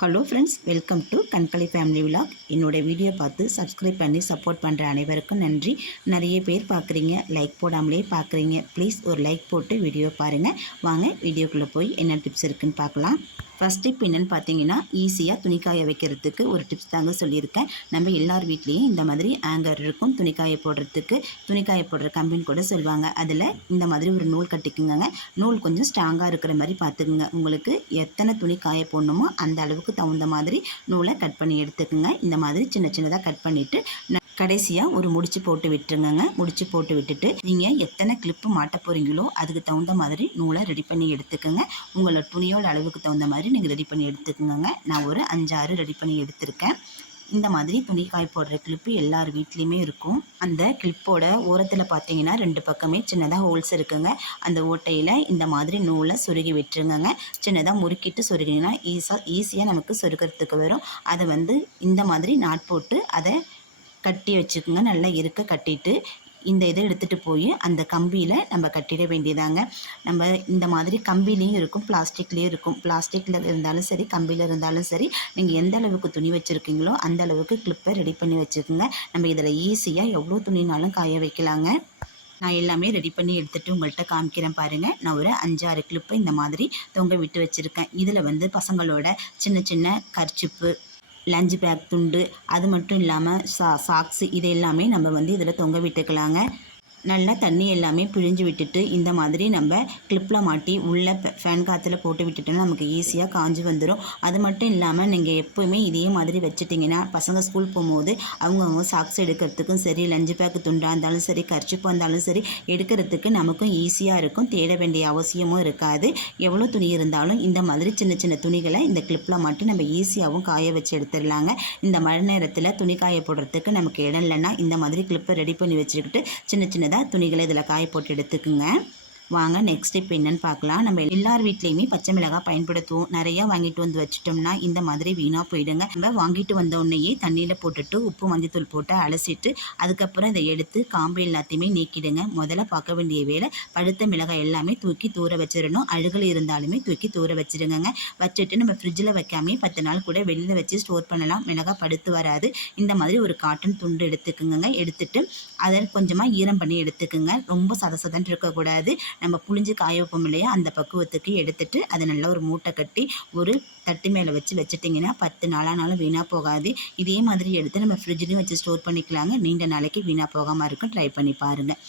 Hello friends welcome to Kankalai family vlog என்னோட video பார்த்து subscribe பண்ணி சப்போர்ட் பண்ணுற அனைவருக்கும் நன்றி. நிறைய பேர் பார்க்குறீங்க லைக் போடாமலே பார்க்குறீங்க. ப்ளீஸ் ஒரு லைக் போட்டு வீடியோ பாருங்கள் வாங்க வீடியோக்குள்ளே போய் என்ன டிப்ஸ் இருக்குன்னு பார்க்கலாம். ஃபஸ்ட் டிப் என்னென்னு பார்த்தீங்கன்னா ஈஸியாக துணிக்காய வைக்கிறதுக்கு ஒரு டிப்ஸ் தாங்க சொல்லியிருக்கேன். நம்ம எல்லார் வீட்லேயும் இந்த மாதிரி ஆங்கர் இருக்கும். துணிக்காய போடுறதுக்கு துணிக்காய போடுற கம்பின்னு கூட சொல்லுவாங்க. அதில் இந்த மாதிரி ஒரு நூல் கட்டிக்குங்க. நூல் கொஞ்சம் ஸ்ட்ராங்காக இருக்கிற மாதிரி பார்த்துக்குங்க உங்களுக்கு எத்தனை துணி காய போடணுமோ அந்த அளவுக்கு தகுந்த மாதிரி நூலை கட் பண்ணி எடுத்துக்குங்க. இந்த மாதிரி சின்ன சின்னதாக கட் பண்ணிவிட்டு கடைசியாக ஒரு முடிச்சு போட்டு விட்டுருங்கங்க. முடிச்சு போட்டு விட்டுட்டு நீங்கள் எத்தனை கிளிப்பு மாட்ட போகிறீங்களோ அதுக்கு தகுந்த மாதிரி நூலை ரெடி பண்ணி எடுத்துக்கோங்க. உங்களோட துணியோட அளவுக்கு தகுந்த மாதிரி நீங்கள் ரெடி பண்ணி எடுத்துக்கோங்க நான் ஒரு அஞ்சாறு ரெடி பண்ணி எடுத்திருக்கேன். இந்த மாதிரி துணி காய் போடுற கிளிப்பு எல்லார் வீட்லேயுமே இருக்கும். அந்த கிளிப்போட ஓரத்தில் பார்த்தீங்கன்னா ரெண்டு பக்கமே சின்னதாக ஹோல்ஸ் இருக்குங்க. அந்த ஓட்டையில் இந்த மாதிரி நூலை சொருகி விட்டுருங்கங்க. சின்னதாக முறுக்கிட்டு சொருகினீங்கன்னா ஈஸியாக ஈஸியாக நமக்கு சொருகிறதுக்கு வரும். அதை வந்து இந்த மாதிரி நாட் போட்டு அதை கட்டி வச்சுக்கோங்க. நல்லா இருக்க கட்டிட்டு இந்த இதை எடுத்துகிட்டு போய் அந்த கம்பியில் நம்ம கட்டிட வேண்டியதாங்க. நம்ம இந்த மாதிரி கம்பிலையும் இருக்கும் பிளாஸ்டிக்லேயும் இருக்கும். பிளாஸ்டிக்கில் இருந்தாலும் சரி கம்பியில் இருந்தாலும் சரி நீங்கள் எந்த அளவுக்கு துணி வச்சுருக்கீங்களோ அந்த அளவுக்கு கிளிப்பை ரெடி பண்ணி வச்சுக்கோங்க. நம்ம இதில் ஈஸியாக எவ்வளோ துணினாலும் காய வைக்கலாங்க. நான் எல்லாமே ரெடி பண்ணி எடுத்துகிட்டு உங்கள்கிட்ட காமிக்கிறேன் பாருங்கள் நான் ஒரு அஞ்சாறு கிளிப்பை இந்த மாதிரி தொங்க விட்டு வச்சுருக்கேன். இதில் வந்து பசங்களோட சின்ன சின்ன கர்ச்சிப்பு லஞ்ச் பேக் துண்டு அது மட்டும் இல்லாமல் சா சாக்ஸு இது எல்லாமே நம்ம வந்து இதில் தொங்க விட்டுக்கலாங்க. நல்லா தண்ணி எல்லாமே பிழிஞ்சு விட்டுட்டு இந்த மாதிரி நம்ம கிளிப்பில் மாட்டி உள்ளே ஃபேன் காற்றுல போட்டு விட்டுட்டோம்னா நமக்கு ஈஸியாக காஞ்சி வந்துடும் அது மட்டும் இல்லாமல் நீங்கள் எப்போவுமே இதே மாதிரி வச்சுட்டிங்கன்னா பசங்க ஸ்கூல் போகும்போது அவங்கவுங்க சாக்ஸ் எடுக்கிறதுக்கும் சரி லஞ்சு பேக்கு துண்டாக இருந்தாலும் சரி கர்ச்சிப்பாக இருந்தாலும் சரி எடுக்கிறதுக்கு நமக்கும் ஈஸியாக இருக்கும். தேட வேண்டிய அவசியமும் இருக்காது. எவ்வளோ துணி இருந்தாலும் இந்த மாதிரி சின்ன சின்ன துணிகளை இந்த கிளிப்பில் மாட்டி நம்ம ஈஸியாகவும் காய வச்சு எடுத்துடலாங்க. இந்த மழை நேரத்தில் துணி காய போடுறதுக்கு நமக்கு இடம் இல்லைன்னா இந்த மாதிரி கிளிப்பை ரெடி பண்ணி வச்சுக்கிட்டு சின்ன சின்னதாக துணிகளை இதில் காய போட்டு எடுத்துக்குங்க. வாங்க நெக்ஸ்ட் இப்போ என்னென்னு பார்க்கலாம். நம்ம எல்லார் வீட்லேயுமே பச்சை மிளகாய் பயன்படுத்துவோம். நிறையா வாங்கிட்டு வந்து வச்சிட்டோம்னா இந்த மாதிரி வீணாக போயிடுங்க. நம்ம வாங்கிட்டு வந்த உடனேயே தண்ணியில் போட்டுட்டு உப்பு மஞ்சத்தூள் போட்டு அலசிட்டு அதுக்கப்புறம் இதை எடுத்து காம்பு எல்லாத்தையுமே நீக்கிடுங்க. முதல்ல பார்க்க வேண்டிய வேலை பழுத்த மிளகாய் எல்லாமே தூக்கி தூர வச்சிடணும். அழுகல் இருந்தாலுமே தூக்கி தூர வச்சிடுங்க வச்சுட்டு நம்ம ஃப்ரிட்ஜில் வைக்காமே பத்து நாள் கூட வெளியில் வச்சு ஸ்டோர் பண்ணலாம். மிளகாய் படுத்து வராது. இந்த மாதிரி ஒரு காட்டன் துண்டு எடுத்துக்குங்க எடுத்துட்டு அதை கொஞ்சமாக ஈரம் பண்ணி எடுத்துக்குங்க. ரொம்ப சதசதன்னு இருக்கக்கூடாது. நம்ம புளிஞ்சு காய வைப்போம் இல்லையா? அந்த பக்குவத்துக்கு எடுத்துட்டு அதை நல்லா ஒரு மூட்டை கட்டி ஒரு தட்டு மேலே வச்சு வச்சுட்டிங்கன்னா பத்து நாளானாலும் வீணாக போகாது. இதே மாதிரி எடுத்து நம்ம ஃப்ரிட்ஜ்லேயும் வச்சு ஸ்டோர் பண்ணிக்கலாங்க. நீண்ட நாளைக்கு வீணாக போகாமல் இருக்கும். ட்ரை பண்ணி பாருங்கள்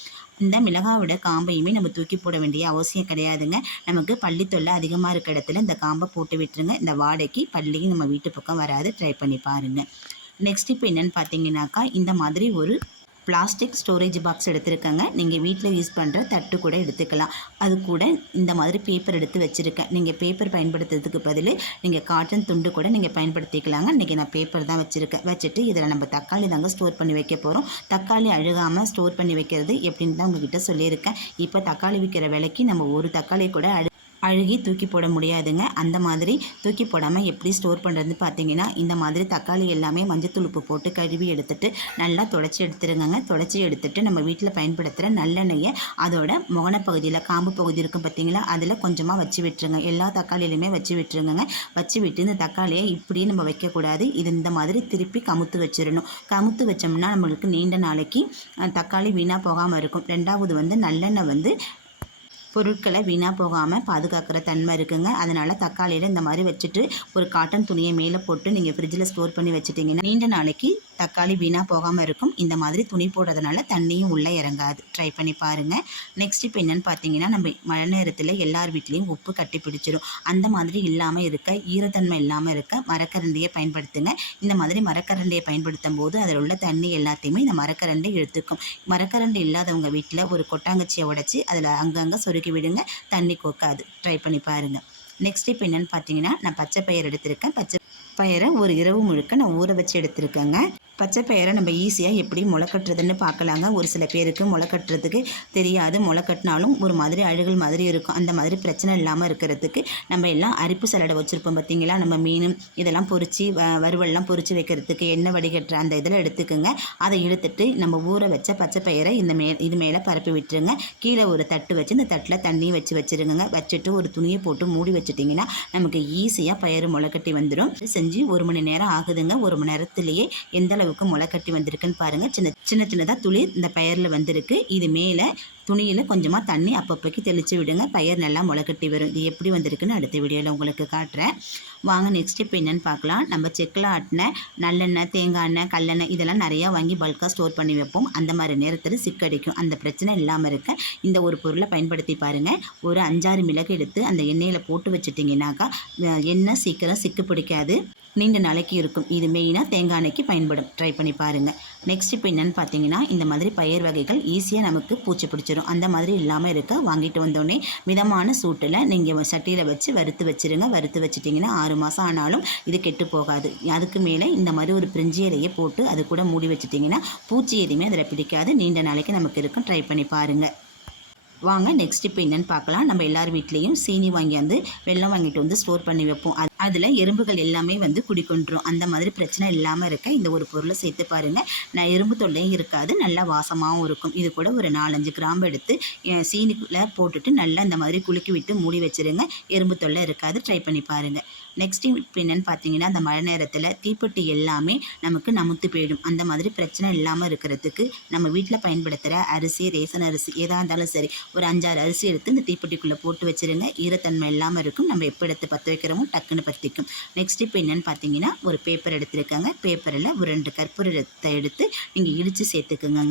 இந்த மிளகாவோட காம்பையுமே நம்ம தூக்கி போட வேண்டிய அவசியம் கிடையாதுங்க. நமக்கு பள்ளி தொல்லை அதிகமாக இருக்க இடத்துல இந்த காம்பை போட்டு விட்டுருங்க. இந்த வாடகைக்கு பள்ளியும் நம்ம வீட்டு பக்கம் வராது. ட்ரை பண்ணி பாருங்கள் நெக்ஸ்ட் இப்போ என்னென்னு பார்த்தீங்கன்னாக்கா இந்த மாதிரி ஒரு பிளாஸ்டிக் ஸ்டோரேஜ் பாக்ஸ் எடுத்திருக்கேங்க. நீங்கள் வீட்டில் யூஸ் பண்ணுற தட்டு கூட எடுத்துக்கலாம். அது கூட இந்த மாதிரி பேப்பர் எடுத்து வச்சுருக்கேன். நீங்கள் பேப்பர் பயன்படுத்துறதுக்கு பதில் நீங்கள் காட்டன் துண்டு கூட நீங்கள் பயன்படுத்திக்கலாங்க. இன்றைக்கி நான் பேப்பர் தான் வச்சுருக்கேன். வச்சுட்டு இதில் நம்ம தக்காளி தாங்க ஸ்டோர் பண்ணி வைக்க போகிறோம் தக்காளி அழுகாமல் ஸ்டோர் பண்ணி வைக்கிறது எப்படின்னு தான் உங்ககிட்ட சொல்லியிருக்கேன். இப்போ தக்காளி விற்கிற விலைக்கு நம்ம ஒரு தக்காளி கூட அழு அழுகி தூக்கி போட முடியாதுங்க. அந்த மாதிரி தூக்கி போடாமல் எப்படி ஸ்டோர் பண்ணுறதுன்னு பார்த்தீங்கன்னா இந்த மாதிரி தக்காளி எல்லாமே மஞ்சத்தூள் உப்பு போட்டு கழுவி எடுத்துட்டு நல்லா தொடச்சி எடுத்துருங்க தொடச்சி எடுத்துட்டு நம்ம வீட்டில் பயன்படுத்துகிற நல்லெண்ணெயை அதோட முகன பகுதியில் காம்பு பகுதி இருக்கும் பார்த்தீங்களா அதில் கொஞ்சமாக வச்சு விட்டுருங்க. எல்லா தக்காளியிலையுமே வச்சு விட்டுருங்க வச்சு விட்டு இந்த தக்காளியை இப்படியே நம்ம வைக்கக்கூடாது. இது இந்த மாதிரி திருப்பி கமுத்து வச்சிடணும். கமுத்து வச்சோம்னா நம்மளுக்கு நீண்ட நாளைக்கு தக்காளி வீணாக போகாமல் இருக்கும். ரெண்டாவது வந்து நல்லெண்ணெய் வந்து பொருட்களை வீணாக போகாமல் பாதுகாக்கிற தன்மை இருக்குங்க. அதனால் தக்காளியில் இந்த மாதிரி வச்சுட்டு ஒரு காட்டன் துணியை மேலே போட்டு நீங்கள் ஃப்ரிட்ஜில் ஸ்டோர் பண்ணி வச்சுட்டிங்கன்னா நீண்ட நாளைக்கு தக்காளி வீணாக போகாமல் இருக்கும். இந்த மாதிரி துணி போடுறதுனால தண்ணியும் உள்ளே இறங்காது. ட்ரை பண்ணி பாருங்கள் நெக்ஸ்ட் இப்போ என்னென்னு பார்த்தீங்கன்னா நம்ம மழை நேரத்தில் எல்லார் வீட்லேயும் உப்பு கட்டி பிடிச்சிடும் அந்த மாதிரி இல்லாமல் இருக்க ஈரத்தன்மை இல்லாமல் இருக்க மரக்கரண்டியை பயன்படுத்துங்க. இந்த மாதிரி மரக்கரண்டியை பயன்படுத்தும் போது அதில் உள்ள தண்ணி எல்லாத்தையுமே இந்த மரக்கரண்டி இழுத்துக்கும். மரக்கரண்டி இல்லாதவங்க வீட்டில் ஒரு கொட்டாங்கச்சியை உடச்சி அதில் அங்கங்கே சொருக்கி விடுங்க. தண்ணி கொக்காது. ட்ரை பண்ணி பாருங்கள் நெக்ஸ்ட் இப்போ என்னென்னு பார்த்தீங்கன்னா நான் பச்சை பயிர் எடுத்திருக்கேன். பச்சை பயிரை ஒரு இரவு முழுக்க நான் ஊற வச்சு எடுத்திருக்கேங்க. பச்சை பயிரை நம்ம ஈஸியாக எப்படி முளைக்கட்டுறதுன்னு பார்க்கலாங்க. ஒரு சில பேருக்கு முளை கட்டுறதுக்கு தெரியாது. முளைக்கட்டினாலும் ஒரு மாதிரி அழுகல் மாதிரி இருக்கும். அந்த மாதிரி பிரச்சனை இல்லாமல் இருக்கிறதுக்கு நம்ம எல்லாம் அரிப்பு சலடை வச்சுருப்போம் பார்த்தீங்களா? நம்ம மீன் இதெல்லாம் பொறிச்சு வ- வறுவல்லாம் பொறிச்சு வைக்கிறதுக்கு எண்ணெய் வடிகட்டுற அந்த இதில் எடுத்துக்கோங்க. அதை எடுத்துட்டு நம்ம ஊற வச்ச பச்சை பயிரை இந்த மே இது மேலே பரப்பி விட்டுருங்க. கீழே ஒரு தட்டு வச்சு இந்த தட்டில் தண்ணி வச்சு வச்சுருங்க வச்சுட்டு ஒரு துணியை போட்டு மூடி வச்சுட்டிங்கன்னா நமக்கு ஈஸியாக பயிர் முளைக்கட்டி வந்துடும் செஞ்சு ஒரு மணி நேரம் ஆகுதுங்க. ஒரு மணி நேரத்துலேயே எந்த அளவுக்கு முளைக்கட்டி வந்திருக்குன்னு பாருங்கள் சின்ன சின்ன சின்னதாக துளி இந்த பயிரில் வந்திருக்கு. இது மேலே துணியில் கொஞ்சமாக தண்ணி அப்பப்போக்கு தெளித்து விடுங்க. பயிர் நல்லா முளைக்கட்டி வரும். இது எப்படி வந்திருக்குன்னு அடுத்த வீடியோவில் உங்களுக்கு காட்டுறேன். வாங்க நெக்ஸ்ட் இப்போ என்னென்னு பார்க்கலாம். நம்ம செக்கில் ஆட்டின நல்லெண்ணெய் தேங்காய் எண்ணெய் கல்லெண்ணெய் இதெல்லாம் நிறையா வாங்கி பல்காக ஸ்டோர் பண்ணி வைப்போம். அந்த மாதிரி நேரத்தில் சிக்கடிக்கும் அந்த பிரச்சனை இல்லாமல் இருக்க இந்த ஒரு பொருளை பயன்படுத்தி பாருங்கள் ஒரு அஞ்சாறு மிளகு எடுத்து அந்த எண்ணெயில் போட்டு வச்சிட்டிங்கனாக்கா எண்ணெய் சீக்கிரம் சிக்கு பிடிக்காது. நீண்ட நாளைக்கு இருக்கும். இது மெயினாக தேங்காய் எண்ணெய்க்கு பயன்படும். ட்ரை பண்ணி பாருங்கள் நெக்ஸ்ட் இப்போ என்னென்னு பார்த்தீங்கன்னா இந்த மாதிரி பயிர் வகைகள் ஈஸியாக நமக்கு பூச்சி பிடிச்சிரும். அந்த மாதிரி இல்லாமல் இருக்க வாங்கிட்டு வந்தோடனே மிதமான சூட்டில் நீங்கள் சட்டியில் வச்சு வறுத்து வச்சிருங்க. வறுத்து வச்சுட்டிங்கன்னா ஆறு மாதம் ஆனாலும் இது கெட்டு போகாது. அதுக்கு மேலே இந்த மாதிரி ஒரு பிரிஞ்சி இலையை போட்டு அது கூட மூடி வச்சுட்டிங்கன்னா பூச்சி எதுவுமே அதில் பிடிக்காது. நீண்ட நாளைக்கு நமக்கு இருக்கும். ட்ரை பண்ணி பாருங்கள் வாங்க நெக்ஸ்ட் இப்போ என்னென்னு பார்க்கலாம். நம்ம எல்லார் வீட்லேயும் சீனி வாங்கியாந்து வெள்ளம் வாங்கிட்டு வந்து ஸ்டோர் பண்ணி வைப்போம். அது அதில் எறும்புகள் எல்லாமே வந்து குடிக்கொண்டுரும் அந்த மாதிரி பிரச்சனை இல்லாமல் இருக்க இந்த ஒரு பொருளை சேர்த்து பாருங்கள் நான் எறும்பு தொல்லையும் இருக்காது. நல்லா வாசமாகவும் இருக்கும். இது கூட ஒரு நாலஞ்சு கிராம்பு எடுத்து சீனிக்குள்ளே போட்டுட்டு நல்லா இந்த மாதிரி குலுக்கி விட்டு மூடி வச்சுருங்க. எறும்பு தொல்லை இருக்காது. ட்ரை பண்ணி பாருங்கள் நெக்ஸ்ட் இப்போ என்னென்னு பார்த்தீங்கன்னா அந்த மழை நேரத்தில் தீப்பெட்டி எல்லாமே நமக்கு நமுத்து போயிடும். அந்த மாதிரி பிரச்சனை இல்லாமல் இருக்கிறதுக்கு நம்ம வீட்டில் பயன்படுத்துகிற அரிசி ரேசன் அரிசி எதாக இருந்தாலும் சரி ஒரு அஞ்சாறு அரிசி எடுத்து இந்த தீப்பெட்டிக்குள்ளே போட்டு வச்சிருங்க. ஈரத்தன்மை இல்லாமல் இருக்கும். நம்ம எப்போ எடுத்து பற்ற வைக்கிறோமோ டக்குன்னு பற்றிக்கும். நெக்ஸ்ட் இப்போ என்னென்னு பார்த்தீங்கன்னா ஒரு பேப்பர் எடுத்துருக்காங்க. பேப்பரில் ஒரு ரெண்டு கற்பூரத்தை எடுத்து நீங்கள் இடித்து சேர்த்துக்குங்க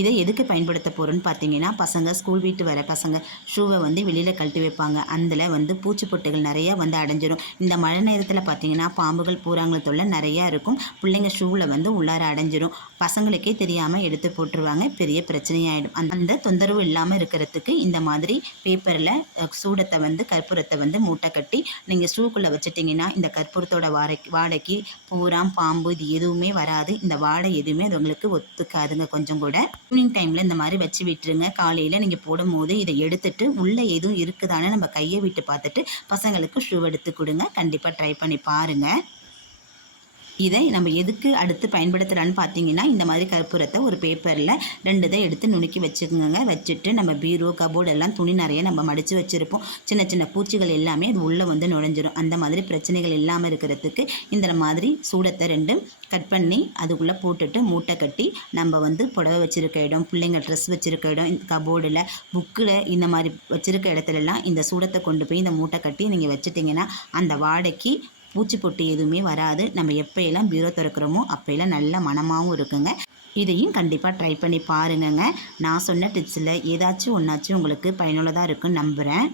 இதை எதுக்கு பயன்படுத்த போகிறோன்னு பார்த்தீங்கன்னா பசங்க ஸ்கூல் வீட்டு வர பசங்க ஷூவை வந்து வெளியில் கழட்டி வைப்பாங்க. அதில் வந்து பூச்சி பொட்டுகள் நிறையா வந்து அடைஞ்சிரும். இந்த மழை நேரத்தில் பார்த்தீங்கன்னா பாம்புகள் பூராங்களை தொல்லை நிறையா இருக்கும். பிள்ளைங்க ஷூவில் வந்து உள்ளார அடைஞ்சிரும். பசங்களுக்கே தெரியாமல் எடுத்து போட்டுருவாங்க. பெரிய பிரச்சனையாயிடும். அந்த அந்த தொந்தரவு இல்லாமல் இருக்கிறதுக்கு இந்த மாதிரி பேப்பரில் சூடத்தை வந்து கற்பூரத்தை வந்து மூட்டை கட்டி நீங்கள் ஷூக்குள்ளே வச்சுட்டிங்கன்னா இந்த கற்பூரத்தோட வாடை வாடைக்கு பூராம் பாம்பு இது எதுவுமே வராது. இந்த வாடை எதுவுமே அது உங்களுக்கு ஒத்துக்காதுங்க. கொஞ்சம் கூட ஈவினிங் டைமில் இந்த மாதிரி வச்சு விட்டுருங்க. காலையில் நீங்கள் போடும்போது இதை எடுத்துட்டு உள்ளே எதுவும் இருக்குதான்னு நம்ம கையை விட்டு பார்த்துட்டு பசங்களுக்கு ஷூ எடுத்து கொடுங்க. கண்டிப்பாக ட்ரை பண்ணி பாருங்கள் இதை நம்ம எதுக்கு அடுத்து பயன்படுத்துகிறான்னு பார்த்தீங்கன்னா இந்த மாதிரி கற்பூரத்தை ஒரு பேப்பரில் ரெண்டு இதை எடுத்து நுணுக்கி வச்சுக்கோங்க. வச்சுட்டு நம்ம பீரோ கபோர்டு எல்லாம் துணி நிறைய நம்ம மடித்து வச்சுருப்போம். சின்ன சின்ன பூச்சிகள் எல்லாமே அது உள்ளே வந்து நுழைஞ்சிரும். அந்த மாதிரி பிரச்சனைகள் இல்லாமல் இருக்கிறதுக்கு இந்த மாதிரி சூடத்தை ரெண்டும் கட் பண்ணி அதுக்குள்ளே போட்டுட்டு மூட்டை கட்டி நம்ம வந்து புடவை வச்சுருக்க இடம் பிள்ளைங்க ட்ரெஸ் வச்சுருக்க இடம் கபோர்டில் புக்கில் இந்த மாதிரி வச்சுருக்க இடத்துலலாம் இந்த சூடத்தை கொண்டு போய் இந்த மூட்டை கட்டி நீங்கள் வச்சுட்டிங்கன்னா அந்த வாடைக்கு பூச்சி பொட்டு எதுவுமே வராது. நம்ம எப்போயெல்லாம் பீரோ திறக்கிறோமோ அப்போயெல்லாம் நல்ல மனமாகவும் இருக்குங்க. இதையும் கண்டிப்பாக ட்ரை பண்ணி பாருங்கங்க. நான் சொன்ன டிப்ஸில் ஏதாச்சும் ஒன்றாச்சும் உங்களுக்கு பயனுள்ளதாக இருக்குன்னு நம்புகிறேன்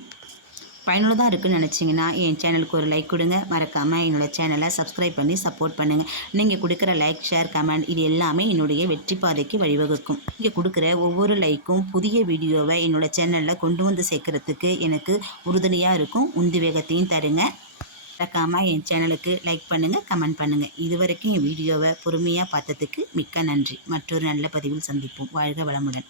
பயனுள்ளதாக இருக்குன்னு நினச்சிங்கன்னா என் சேனலுக்கு ஒரு லைக் கொடுங்க. மறக்காமல் என்னோட சேனலை சப்ஸ்கிரைப் பண்ணி சப்போர்ட் பண்ணுங்கள் நீங்கள் கொடுக்குற லைக் ஷேர் கமெண்ட் இது எல்லாமே என்னுடைய வெற்றி பாதைக்கு வழிவகுக்கும். நீங்கள் கொடுக்குற ஒவ்வொரு லைக்கும் புதிய வீடியோவை என்னோடய சேனலில் கொண்டு வந்து சேர்க்கறதுக்கு எனக்கு உறுதுணையாக இருக்கும். உந்தி வேகத்தையும் தருங்க. மறக்காமல் என் சேனலுக்கு லைக் பண்ணுங்கள் கமெண்ட் பண்ணுங்கள் இதுவரைக்கும் என் வீடியோவை பொறுமையாக பார்த்ததுக்கு மிக்க நன்றி. மற்றொரு நல்ல பதிவில் சந்திப்போம். வாழ்க வளமுடன்.